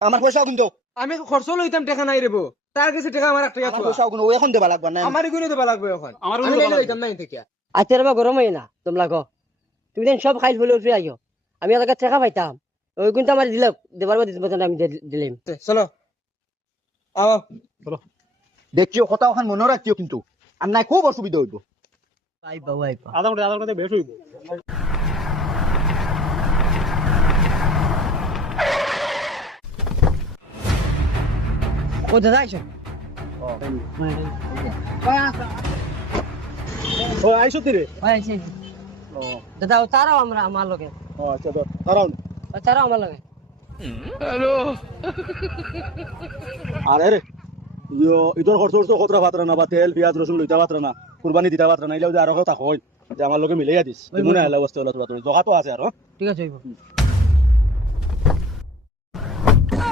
আমার পয়সা কিন্তু আমি খরচ লইতাম টাকা নাই রেবো তার কাছে টাকা আমার 1 টাকা আমার পয়সা কিন্তু এখন দেবা লাগবে না আমার গুনে দেবা লাগবে এখন আমার আমি নাইলে লইতাম না থেকে আচ্ছা রে গরম হয় না তোমরা গো তুমি দেন সব খাইল বলে উঠে আইও আমি এলাকা টাকা পাইতাম ওই কিন্তু আমার দিল দেবার মধ্যে আমি দিলাম চলো আও দেখিও কথা ওখান মনে রাখিও কিন্তু আর নাই খুব অসুবিধা হইব আইবা আইবা আধা ঘন্টা বেশ হইব ও দাদা আইসো ও আইছো রে আইসি দাদা ও তারাও আমরা আমার লগে ও আচ্ছা তো কারণ ও তারাও আমার লগে আরে রে ইদর খরচ তো কতটা পাত্র না বা তেল পেঁয়াজ রসুন লইতা পাত্র না কুরবানি দিতা পাত্র না ইলাও যে আরো কথা কই যে আমার লগে মিলাইয়া দিস মনে হয় অবস্থা হলো তোরা জগা তো আছে আর ঠিক আছে হইব